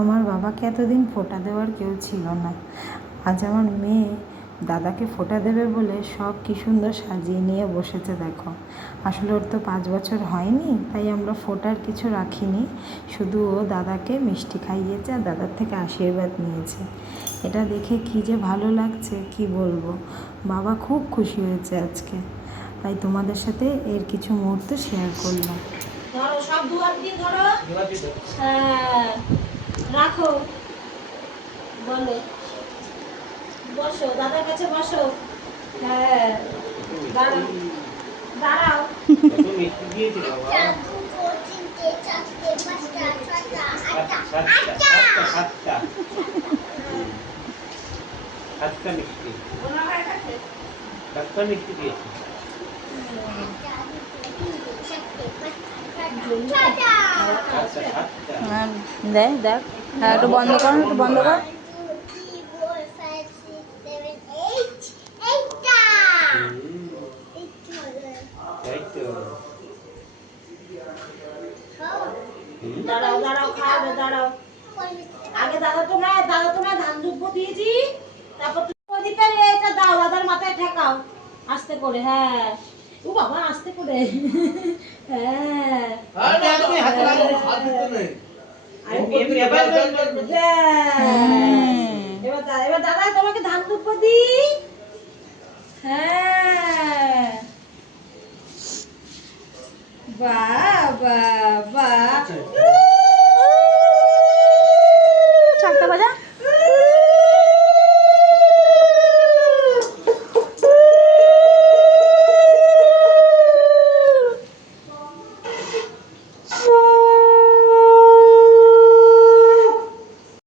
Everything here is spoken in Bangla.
আমার বাবাকে এতদিন ফোঁটা দেওয়ার কেউ ছিল না। আজ আমার মেয়ে দাদাকে ফোঁটা দেবে বলে সব কি সুন্দর সাজিয়ে নিয়ে বসেছে দেখো। আসলে ওর তো 5 বছর হয়নি, তাই আমরা ফোঁটার কিছু রাখিনি, শুধু ও দাদাকে মিষ্টি খাইয়েছে আর দাদার থেকে আশীর্বাদ নিয়েছে। এটা দেখে কি যে ভালো লাগছে কি বলবো। বাবা খুব খুশি হয়েছে আজকে, তাই তোমাদের সাথে এর কিছু মুহূর্ত শেয়ার করলাম। ধরো সব দুয়ার দিয়ে ধরো। হ্যাঁ রাখো, বলো বসো, দাদার কাছে বসো। হ্যাঁ দাঁড়াও দাঁড়াও। দেখ দেখ, হ্যাঁ একটু বন্ধ কর, একটু বন্ধ কর। দাঁড়াও দাঁড়াও, খাওয়াবে দাঁড়াও। আগে দাদা তোমায় ধান দুব্ব দিয়েছি, তারপর ওদিকে এটা দাও, দাদার মাথায় ঠেকাও আস্তে করে। হ্যাঁ ও বাবা আস্তে করে। হ্যাঁ এবার দাদা তোমাকে ধান দুব্ব দি। হ্যাঁ বাহ বাহ বাহ। ছাগটা বাজা।